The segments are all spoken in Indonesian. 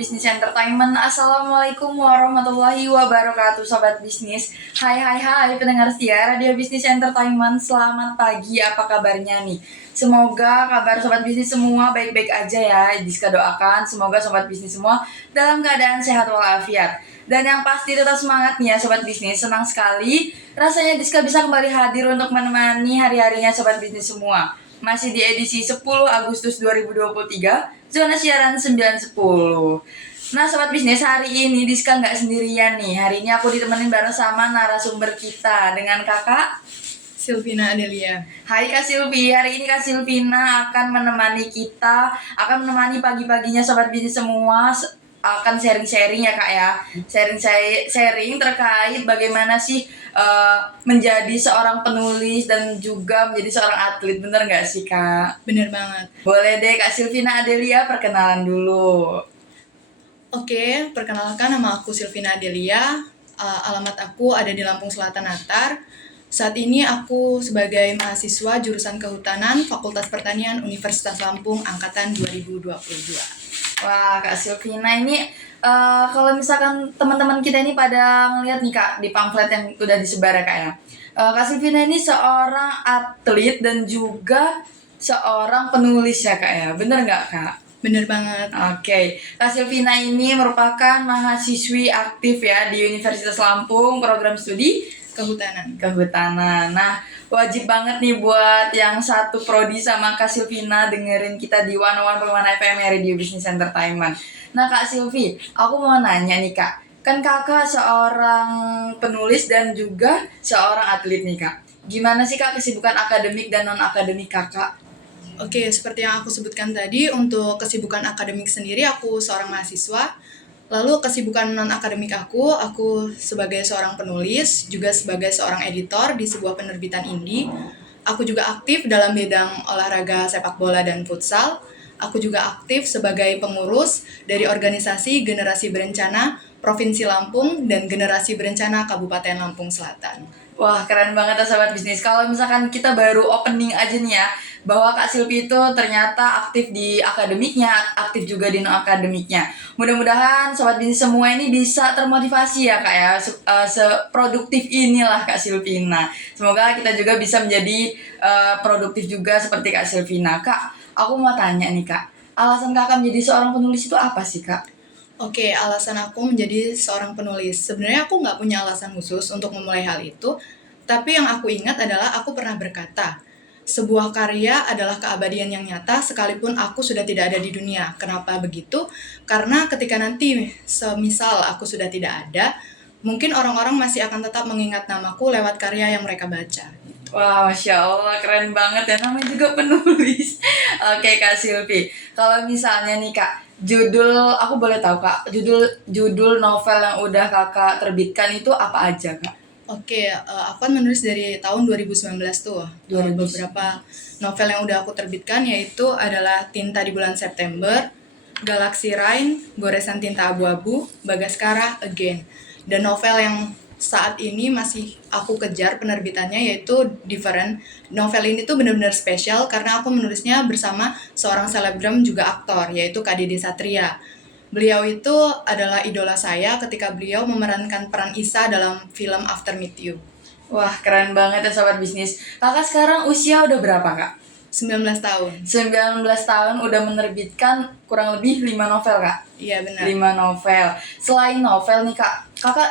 Bisnis Entertainment. Assalamualaikum warahmatullahi wabarakatuh Sobat Bisnis. Hai pendengar setia Radio Bisnis Entertainment. Selamat pagi, apa kabarnya nih? Semoga kabar Sobat Bisnis semua baik-baik aja ya. Diska doakan semoga Sobat Bisnis semua dalam keadaan sehat walafiat. Dan yang pasti tetap semangat nih ya Sobat Bisnis. Senang sekali rasanya Diska bisa kembali hadir untuk menemani hari-harinya Sobat Bisnis semua. Masih di edisi 10 Agustus 2023, zona siaran 910. Nah Sobat Bisnis, hari ini Diska nggak sendirian nih. Hari ini aku ditemenin bareng sama narasumber kita dengan kakak Silvina Adelia. Hai Kak Silvi, hari ini Kak Silvina akan menemani kita, akan menemani pagi-paginya Sobat Bisnis semua, akan sharing-sharing ya Kak ya. Sharing terkait bagaimana sih menjadi seorang penulis dan juga menjadi seorang atlet. Bener nggak sih Kak? Bener banget. Boleh deh Kak Silvina Adelia perkenalan dulu. Oke, perkenalkan nama aku Silvina Adelia. Alamat aku ada di Lampung Selatan Natar. Saat ini aku sebagai mahasiswa jurusan Kehutanan Fakultas Pertanian Universitas Lampung angkatan 2022. Wah Kak Silvina ini kalau misalkan teman-teman kita ini pada ngeliat nih Kak di pamflet yang udah disebar ya Kak ya. Kak Silvina ini seorang atlet dan juga seorang penulis ya Kak ya. Bener nggak Kak? Bener banget. Oke, Kak Silvina ini merupakan mahasiswi aktif ya di Universitas Lampung program studi Kehutanan. Nah, wajib banget nih buat yang satu prodi sama Kak Silvina dengerin kita di 101.1 FM Radio Business Entertainment. Nah, Kak Silvi, aku mau nanya nih Kak. Kan Kakak seorang penulis dan juga seorang atlet nih Kak. Gimana sih Kak kesibukan akademik dan non-akademik Kakak? Oke, seperti yang aku sebutkan tadi, untuk kesibukan akademik sendiri aku seorang mahasiswa. Lalu kesibukan non-akademik aku sebagai seorang penulis, juga sebagai seorang editor di sebuah penerbitan indie. Aku juga aktif dalam bidang olahraga sepak bola dan futsal. Aku juga aktif sebagai pengurus dari organisasi Generasi Berencana Provinsi Lampung dan Generasi Berencana Kabupaten Lampung Selatan. Wah, keren banget ya Sobat Bisnis. Kalau misalkan kita baru opening aja nih ya, bahwa Kak Silvi itu ternyata aktif di akademiknya, aktif juga di non-akademiknya. Mudah-mudahan Sobat Bisnis semua ini bisa termotivasi ya Kak ya, seproduktif inilah Kak Silvina. Semoga kita juga bisa menjadi produktif juga seperti Kak Silvina. Kak, aku mau tanya nih Kak, alasan Kakak menjadi seorang penulis itu apa sih Kak? Oke, alasan aku menjadi seorang penulis. Sebenarnya aku nggak punya alasan khusus untuk memulai hal itu, tapi yang aku ingat adalah aku pernah berkata, sebuah karya adalah keabadian yang nyata sekalipun aku sudah tidak ada di dunia. Kenapa begitu? Karena ketika nanti semisal aku sudah tidak ada, mungkin orang-orang masih akan tetap mengingat namaku lewat karya yang mereka baca. Wah, Masya Allah, keren banget ya, namanya juga penulis. Oke Kak Silvi, kalau misalnya nih Kak, aku boleh tahu Kak, judul novel yang udah Kakak terbitkan itu apa aja Kak? Oke, aku kan menulis dari tahun 2019 tuh. Beberapa novel yang udah aku terbitkan yaitu adalah Tinta di Bulan September, Galaxy Rain, Goresan Tinta Abu-Abu, Bagaskara, Again. Dan novel yang saat ini masih aku kejar penerbitannya yaitu Different. Novel ini tuh benar-benar spesial karena aku menulisnya bersama seorang selebgram juga aktor yaitu Kak Dede Satria. Beliau itu adalah idola saya ketika beliau memerankan peran Isa dalam film After Meet You. Wah, keren banget ya Sobat Bisnis. Kakak sekarang usia udah berapa Kak? 19 tahun. 19 tahun udah menerbitkan kurang lebih 5 novel Kak? Iya benar. 5 novel. Selain novel nih Kak, Kakak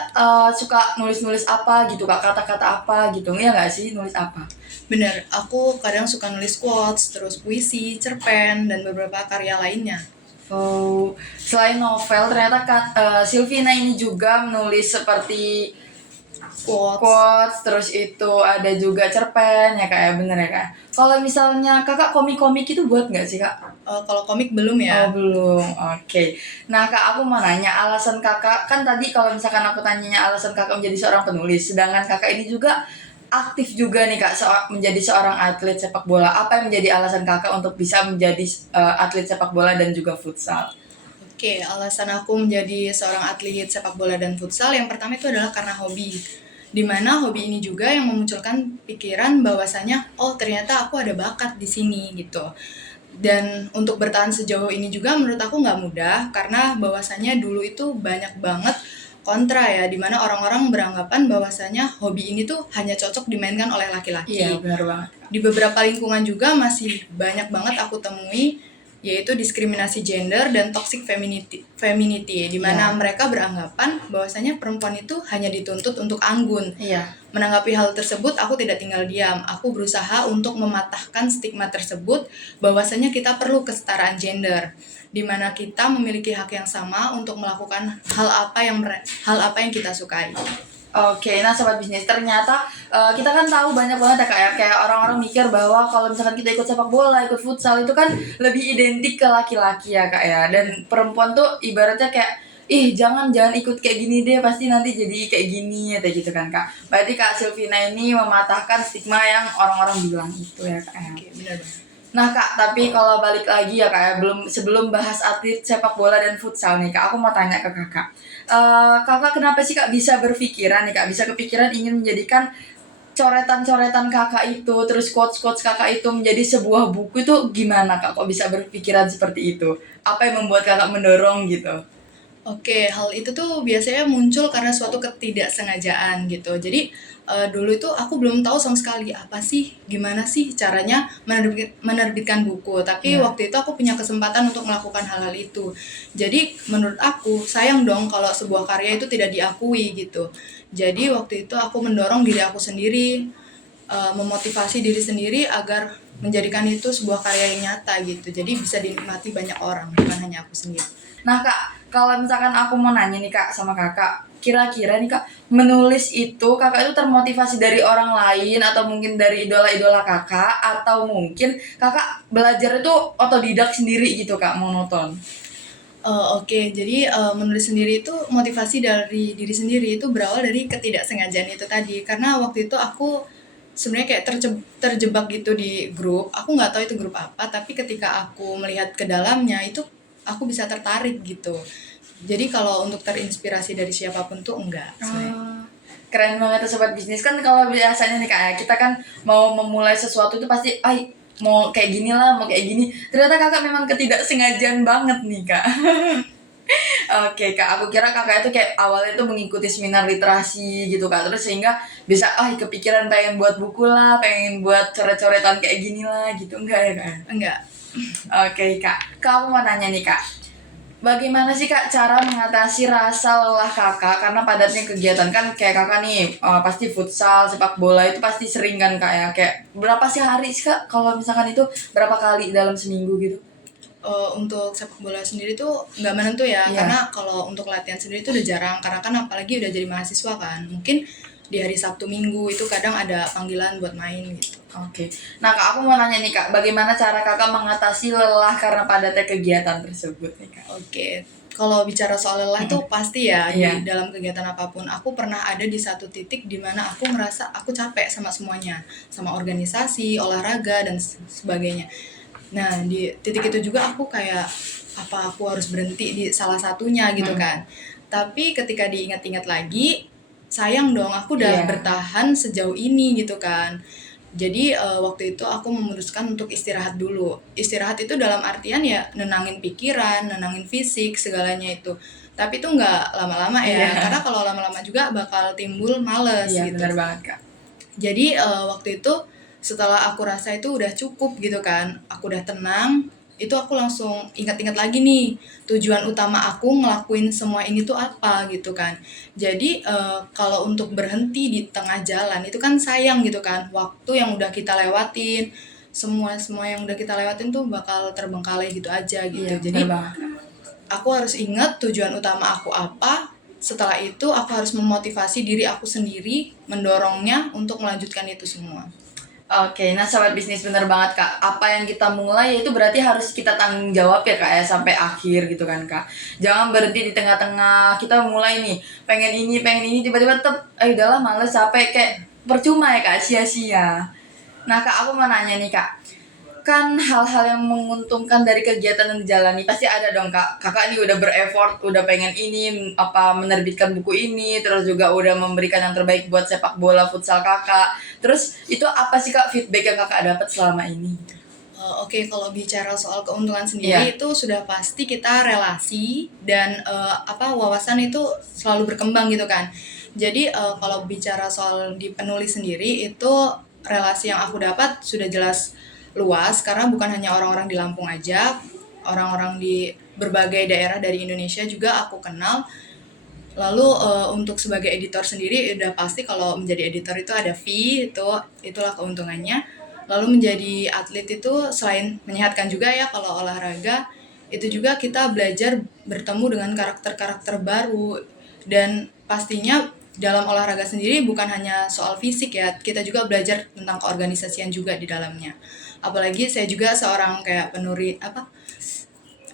suka nulis-nulis apa gitu Kak? Kata-kata apa gitu? Iya nggak sih, nulis apa? Bener, aku kadang suka nulis quotes, terus puisi, cerpen, dan beberapa karya lainnya. Oh, selain novel ternyata Silvina ini juga menulis seperti quotes, terus itu ada juga cerpen ya Kak ya, bener ya Kak? Kalau misalnya Kakak komik-komik itu buat nggak sih Kak? Kalau komik belum ya. Oh belum, oke. Nah Kak, aku mau nanya alasan Kakak, kan tadi kalau misalkan aku tanyanya alasan Kakak menjadi seorang penulis, sedangkan Kakak ini juga aktif juga nih Kak menjadi seorang atlet sepak bola. Apa yang menjadi alasan Kakak untuk bisa menjadi atlet sepak bola dan juga futsal? Oke, alasan aku menjadi seorang atlet sepak bola dan futsal yang pertama itu adalah karena hobi. Dimana hobi ini juga yang memunculkan pikiran bahwasanya oh ternyata aku ada bakat di sini gitu. Dan untuk bertahan sejauh ini juga menurut aku nggak mudah, karena bahwasanya dulu itu banyak banget kontra ya, dimana orang-orang beranggapan bahwasanya hobi ini tuh hanya cocok dimainkan oleh laki-laki. Iya, benar banget. Di beberapa lingkungan juga masih banyak banget aku temui, yaitu diskriminasi gender dan toxic femininity, di mana mereka beranggapan bahwasanya perempuan itu hanya dituntut untuk anggun. Iya. Menanggapi hal tersebut, aku tidak tinggal diam. Aku berusaha untuk mematahkan stigma tersebut, bahwasanya kita perlu kesetaraan gender, di mana kita memiliki hak yang sama untuk melakukan hal apa yang kita sukai. Oke, nah sobat bisnis, ternyata kita kan tahu banyak banget ya kak ya, kayak orang-orang mikir bahwa kalau misalkan kita ikut sepak bola, ikut futsal itu kan lebih identik ke laki-laki ya kak ya, dan perempuan tuh ibaratnya kayak jangan ikut kayak gini deh, pasti nanti jadi kayak gini ya kayak gitu kan kak. Berarti Kak Silvina ini mematahkan stigma yang orang-orang bilang itu ya kak ya. Oke, benar banget. Nah kak, tapi kalau balik lagi ya kak ya, sebelum bahas atlet sepak bola dan futsal nih kak, aku mau tanya ke kakak. Kakak kenapa sih kak bisa berpikiran nih kak, bisa kepikiran ingin menjadikan coretan-coretan kakak itu, terus quotes-quotes kakak itu menjadi sebuah buku, itu gimana kak? Kok bisa berpikiran seperti itu? Apa yang membuat kakak mendorong gitu? Oke, hal itu tuh biasanya muncul karena suatu ketidaksengajaan gitu. Jadi dulu itu aku belum tahu sama sekali gimana sih caranya menerbitkan buku. Tapi waktu itu aku punya kesempatan untuk melakukan hal-hal itu. Jadi menurut aku sayang dong kalau sebuah karya itu tidak diakui gitu. Jadi waktu itu aku mendorong diri aku sendiri, memotivasi diri sendiri agar menjadikan itu sebuah karya yang nyata gitu. Jadi bisa dinikmati banyak orang, bukan hanya aku sendiri. Nah kak, kalau misalkan aku mau nanya nih kak sama kakak, kira-kira nih kak, menulis itu kakak itu termotivasi dari orang lain atau mungkin dari idola-idola kakak, atau mungkin kakak belajar itu otodidak sendiri gitu kak, monoton? Oke, jadi menulis sendiri itu motivasi dari diri sendiri itu berawal dari ketidaksengajaan itu tadi. Karena waktu itu aku sebenarnya kayak terjebak gitu di grup. Aku nggak tahu itu grup apa, tapi ketika aku melihat ke dalamnya itu aku bisa tertarik gitu. Jadi kalau untuk terinspirasi dari siapapun tuh enggak sebenarnya. Keren banget tuh sobat bisnis. Kan kalau biasanya nih kak ya, kita kan mau memulai sesuatu itu pasti mau kayak gini lah, mau kayak gini. Ternyata kakak memang ketidaksengajaan banget nih kak. Oke kak, aku kira kakak itu kayak awalnya tuh mengikuti seminar literasi gitu kak, terus sehingga bisa kepikiran pengen buat buku lah, pengen buat coret-coretan kayak gini lah gitu. Enggak ya kak? Enggak. Oke kak, kamu mau nanya nih kak, bagaimana sih kak cara mengatasi rasa lelah kakak karena padatnya kegiatan? Kan kayak kakak nih pasti futsal, sepak bola itu pasti sering kan kak ya, kayak berapa sih hari sih kak kalau misalkan itu, berapa kali dalam seminggu gitu? Untuk sepak bola sendiri tuh nggak menentu ya, karena kalau untuk latihan sendiri tuh udah jarang, karena kan apalagi udah jadi mahasiswa kan, mungkin di hari Sabtu Minggu itu kadang ada panggilan buat main gitu. Oke. Nah kak, aku mau nanya nih kak, bagaimana cara kakak mengatasi lelah karena padatnya kegiatan tersebut nih kak? Oke, kalau bicara soal lelah tuh pasti ya Iya. di dalam kegiatan apapun. Aku pernah ada di satu titik di mana aku ngerasa aku capek sama semuanya, sama organisasi, olahraga dan sebagainya. Nah, di titik itu juga aku kayak apa aku harus berhenti di salah satunya gitu kan. Tapi ketika diingat-ingat lagi, sayang dong aku udah Iya. bertahan sejauh ini gitu kan. Jadi waktu itu aku memutuskan untuk istirahat dulu. Istirahat itu dalam artian ya nenangin pikiran, nenangin fisik, segalanya itu. Tapi itu nggak lama-lama ya, karena kalau lama-lama juga bakal timbul males Iya, gitu. benar banget kak. Jadi waktu itu setelah aku rasa itu udah cukup gitu kan, aku udah tenang, itu aku langsung ingat-ingat lagi nih tujuan utama aku ngelakuin semua ini tuh apa gitu kan. Jadi kalau untuk berhenti di tengah jalan itu kan sayang gitu kan, waktu yang udah kita lewatin, semua yang udah kita lewatin tuh bakal terbengkalai gitu aja gitu. Iya, Jadi benar banget kak. aku harus ingat tujuan utama aku apa. Setelah itu aku harus memotivasi diri aku sendiri, mendorongnya untuk melanjutkan itu semua. Oke, nah sobat bisnis, bener banget kak. Apa yang kita mulai itu berarti harus kita tanggung jawab ya kak ya, sampai akhir gitu kan kak. Jangan berhenti di tengah-tengah. Kita mulai nih, pengen ini, tiba-tiba udahlah males, capek, kayak percuma ya kak, sia-sia. Nah kak, aku mau nanya nih kak, kan hal-hal yang menguntungkan dari kegiatan yang dijalani pasti ada dong kak. Kakak ini udah berefort, udah pengen ini menerbitkan buku ini, terus juga udah memberikan yang terbaik buat sepak bola futsal kakak. Terus itu apa sih kak feedback yang kakak dapat selama ini? Oke, kalau bicara soal keuntungan sendiri itu sudah pasti kita relasi dan wawasan itu selalu berkembang gitu kan. Jadi kalau bicara soal di penulis sendiri itu relasi yang aku dapat sudah jelas luas karena bukan hanya orang-orang di Lampung aja, orang-orang di berbagai daerah dari Indonesia juga aku kenal. Lalu untuk sebagai editor sendiri udah pasti kalau menjadi editor itu ada fee, itulah keuntungannya. Lalu menjadi atlet itu selain menyehatkan juga ya kalau olahraga, itu juga kita belajar bertemu dengan karakter-karakter baru dan pastinya dalam olahraga sendiri bukan hanya soal fisik ya, kita juga belajar tentang keorganisasian juga di dalamnya. Apalagi saya juga seorang kayak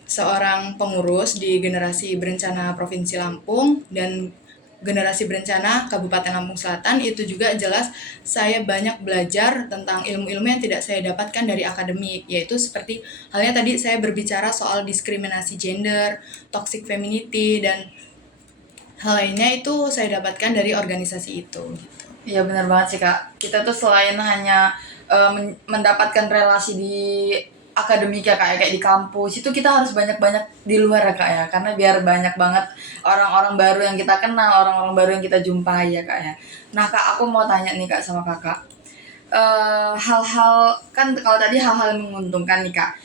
seorang pengurus di generasi berencana Provinsi Lampung dan generasi berencana Kabupaten Lampung Selatan. Itu juga jelas saya banyak belajar tentang ilmu-ilmu yang tidak saya dapatkan dari akademik, yaitu seperti halnya tadi saya berbicara soal diskriminasi gender, toxic femininity, dan hal lainnya itu saya dapatkan dari organisasi itu gitu. Iya benar banget sih Kak. Kita tuh selain hanya mendapatkan relasi di akademik ya Kak, ya, kayak di kampus, itu kita harus banyak-banyak di luar ya Kak ya. Karena biar banyak banget orang-orang baru yang kita kenal, orang-orang baru yang kita jumpai ya Kak ya. Nah Kak, aku mau tanya nih Kak sama Kakak. Hal-hal, kan kalau tadi hal-hal yang menguntungkan nih Kak.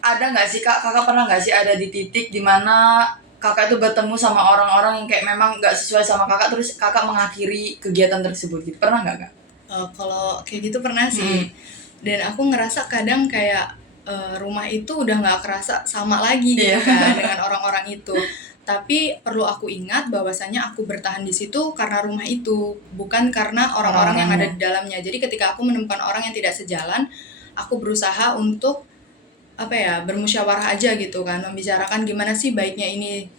Ada nggak sih Kak, Kakak pernah nggak sih ada di titik dimana Kakak itu bertemu sama orang-orang yang kayak memang nggak sesuai sama Kakak, terus Kakak mengakhiri kegiatan tersebut gitu? Pernah nggak Kak? Kalau kayak gitu pernah sih. Dan aku ngerasa kadang kayak rumah itu udah nggak kerasa sama lagi gitu kan dengan orang-orang itu. Tapi perlu aku ingat bahwasanya aku bertahan di situ karena rumah itu, bukan karena orang-orang yang ada di dalamnya. Jadi ketika aku menemukan orang yang tidak sejalan, aku berusaha untuk bermusyawarah aja gitu kan, membicarakan gimana sih baiknya ini.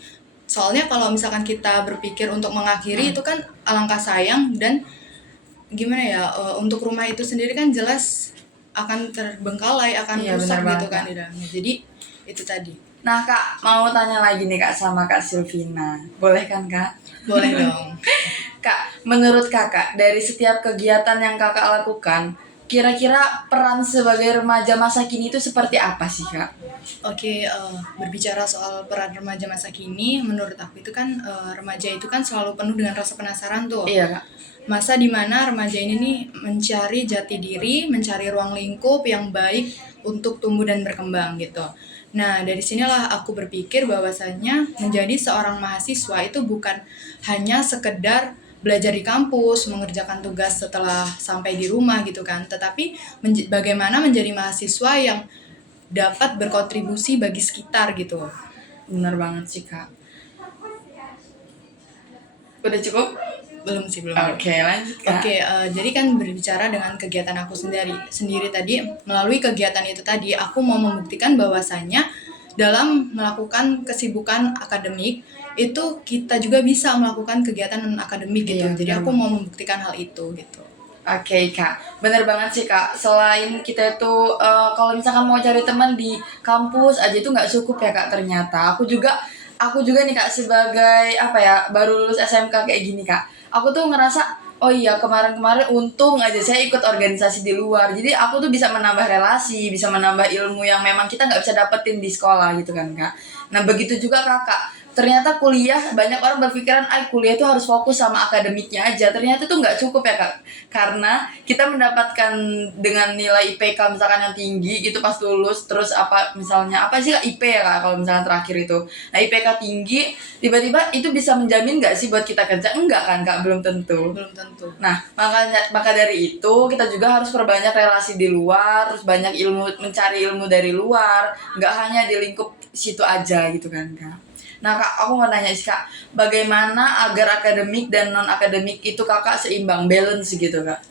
Soalnya kalau misalkan kita berpikir untuk mengakhiri itu kan alangkah sayang, dan gimana ya, untuk rumah itu sendiri kan jelas akan terbengkalai, akan rusak gitu kan di dalamnya. Jadi itu tadi. Nah Kak, mau tanya lagi nih Kak sama Kak Silvina. Boleh kan Kak? Boleh dong. Kak, menurut Kakak, dari setiap kegiatan yang Kakak lakukan, kira-kira peran sebagai remaja masa kini itu seperti apa sih Kak? Oke, berbicara soal peran remaja masa kini, menurut aku itu kan remaja itu kan selalu penuh dengan rasa penasaran tuh. Iya Kak. Masa dimana remaja ini nih mencari jati diri, mencari ruang lingkup yang baik untuk tumbuh dan berkembang gitu. Nah, dari sinilah aku berpikir bahwasannya menjadi seorang mahasiswa itu bukan hanya sekedar belajar di kampus, mengerjakan tugas setelah sampai di rumah gitu kan, tetapi bagaimana menjadi mahasiswa yang dapat berkontribusi bagi sekitar gitu. Bener banget sih Kak. Udah cukup? Belum sih, belum. Oke, lanjut Kak. Jadi kan berbicara dengan kegiatan aku sendiri tadi, melalui kegiatan itu tadi aku mau membuktikan bahwasannya dalam melakukan kesibukan akademik itu kita juga bisa melakukan kegiatan non akademik gitu. Iya, Jadi aku mau membuktikan hal itu gitu. Oke Kak, bener banget sih Kak. Selain kita itu kalau misalkan mau cari teman di kampus aja itu nggak cukup ya Kak ternyata. Aku juga nih Kak sebagai baru lulus SMK kayak gini Kak. Aku tuh ngerasa oh iya kemarin-kemarin untung aja saya ikut organisasi di luar. Jadi aku tuh bisa menambah relasi, bisa menambah ilmu yang memang kita nggak bisa dapetin di sekolah gitu kan Kak. Nah begitu juga Kakak. Ternyata kuliah, banyak orang berpikiran kuliah itu harus fokus sama akademiknya aja. Ternyata itu nggak cukup ya Kak. Karena kita mendapatkan dengan nilai IPK misalkan yang tinggi gitu pas lulus, terus misalnya apa sih Kak, IP ya Kak kalau misalnya terakhir itu. Nah IPK tinggi, tiba-tiba itu bisa menjamin nggak sih buat kita kerja? Enggak kan Kak, belum tentu. Belum tentu. Nah maka dari itu kita juga harus perbanyak relasi di luar, terus banyak mencari ilmu dari luar, nggak hanya di lingkup situ aja gitu kan Kak. Nah Kak, aku mau nanya sih Kak, bagaimana agar akademik dan non-akademik itu Kakak seimbang, balance gitu Kak?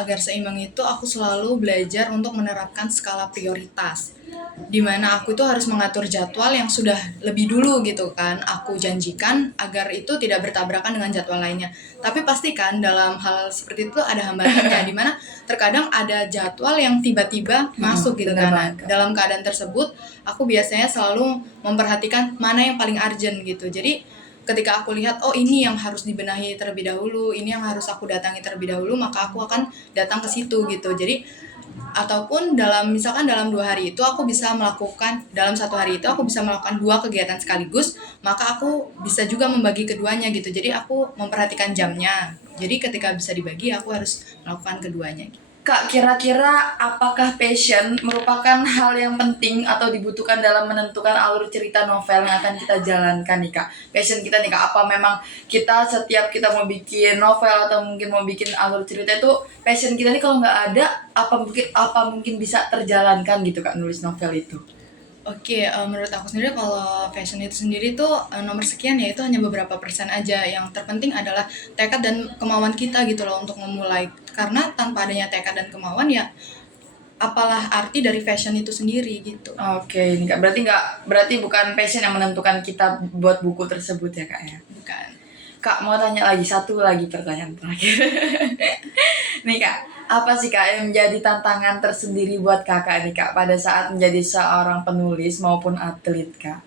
Agar seimbang itu aku selalu belajar untuk menerapkan skala prioritas. Dimana aku itu harus mengatur jadwal yang sudah lebih dulu gitu kan aku janjikan agar itu tidak bertabrakan dengan jadwal lainnya. Tapi pastikan dalam hal seperti itu ada hambatannya, dimana terkadang ada jadwal yang tiba-tiba masuk gitu kan. Dalam keadaan tersebut aku biasanya selalu memperhatikan mana yang paling urgent gitu. Jadi ketika aku lihat ini yang harus dibenahi terlebih dahulu, ini yang harus aku datangi terlebih dahulu, maka aku akan datang ke situ gitu. Jadi Ataupun misalkan dalam 2 hari itu aku bisa melakukan, dalam 1 hari itu aku bisa melakukan 2 kegiatan sekaligus, maka aku bisa juga membagi keduanya gitu. Jadi aku memperhatikan jamnya. Jadi ketika bisa dibagi, aku harus melakukan keduanya. Kak, kira-kira apakah passion merupakan hal yang penting atau dibutuhkan dalam menentukan alur cerita novel yang akan kita jalankan nih Kak? Passion kita nih Kak, apa memang kita setiap kita mau bikin novel atau mungkin mau bikin alur cerita itu passion kita nih kalau nggak ada, apa mungkin bisa terjalankan gitu Kak, nulis novel itu? Oke, menurut aku sendiri kalau fashion itu sendiri tuh nomor sekian ya, itu hanya beberapa persen aja. Yang terpenting adalah tekad dan kemauan kita gitu loh untuk memulai. Karena tanpa adanya tekad dan kemauan ya, apalah arti dari fashion itu sendiri gitu. Oke, ini Kak, berarti bukan passion yang menentukan kita buat buku tersebut ya Kak ya? Bukan. Kak, mau tanya lagi, satu lagi pertanyaan terakhir. Nih Kak, apa sih Kak yang menjadi tantangan tersendiri buat Kakak nih Kak pada saat menjadi seorang penulis maupun atlet Kak?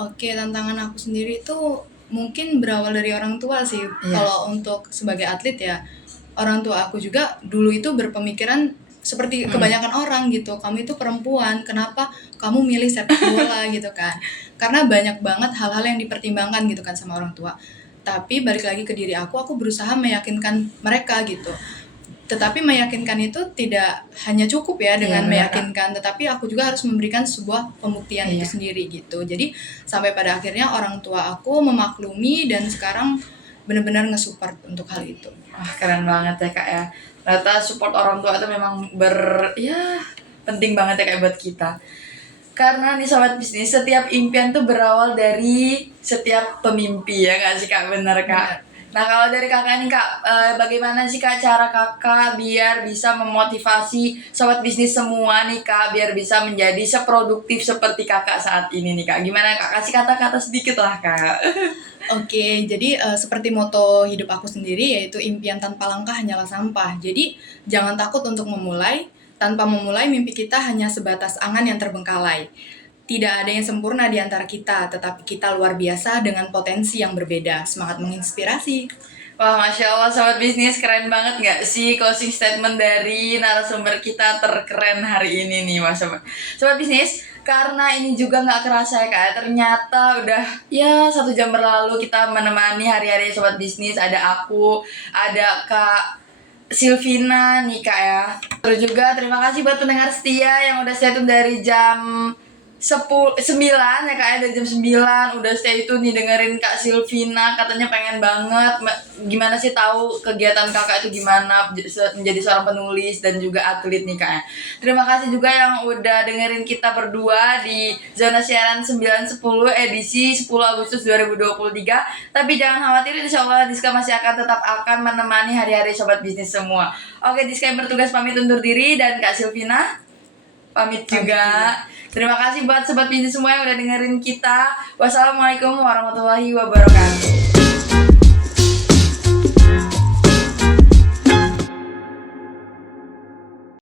Oke, tantangan aku sendiri itu mungkin berawal dari orang tua sih. Iya. Kalau untuk sebagai atlet ya, orang tua aku juga dulu itu berpemikiran seperti kebanyakan orang gitu. Kamu itu perempuan, kenapa kamu milih sepak bola gitu kan? Karena banyak banget hal-hal yang dipertimbangkan gitu kan sama orang tua. Tapi balik lagi ke diri aku berusaha meyakinkan mereka gitu. Tetapi meyakinkan itu tidak hanya cukup ya dengan Iya, benar, meyakinkan, tetapi aku juga harus memberikan sebuah pembuktian Iya. itu sendiri gitu. Jadi sampai pada akhirnya orang tua aku memaklumi dan sekarang benar-benar nge-support untuk hal itu. Wah, keren banget ya Kak ya. Ternyata support orang tua itu memang penting banget ya Kak buat kita. Karena nih sobat bisnis, setiap impian tuh berawal dari setiap pemimpi ya nggak sih Kak? Bener Kak? Benar. Nah kalau dari Kakak nih Kak, bagaimana sih Kak cara Kakak biar bisa memotivasi sobat bisnis semua nih Kak, biar bisa menjadi seproduktif seperti Kakak saat ini nih Kak? Gimana Kak? Kasih kata-kata sedikit lah Kak. Oke, jadi seperti moto hidup aku sendiri yaitu impian tanpa langkah hanyalah sampah. Jadi jangan takut untuk memulai. Tanpa memulai mimpi kita hanya sebatas angan yang terbengkalai. Tidak ada yang sempurna di antara kita, tetapi kita luar biasa dengan potensi yang berbeda. Semangat menginspirasi. Wah, Masya Allah, Sobat Bisnis, keren banget nggak sih closing statement dari narasumber kita terkeren hari ini nih, Mas Sobat. Sobat Bisnis, karena ini juga nggak kerasa ya Kak, ternyata udah ya 1 jam berlalu kita menemani hari-hari Sobat Bisnis. Ada aku, ada Kak Silvina nih Kak ya. Terus juga terima kasih buat pendengar setia yang udah stay tune dari jam 9 ya Kak ya, dari jam 9 udah stay tune nih dengerin Kak Silvina, katanya pengen banget gimana sih tahu kegiatan Kakak itu gimana menjadi seorang penulis dan juga atlet nih Kak ya. Terima kasih juga yang udah dengerin kita berdua di Zona Siaran 910 edisi 10 Agustus 2023. Tapi jangan khawatir, insya Allah Diska masih akan menemani hari-hari Sobat Bisnis semua. Oke, Diska yang bertugas pamit undur diri dan Kak Silvina pamit juga. Terima kasih buat Sobat Bisnis semua yang udah dengerin kita. Wassalamualaikum warahmatullahi wabarakatuh.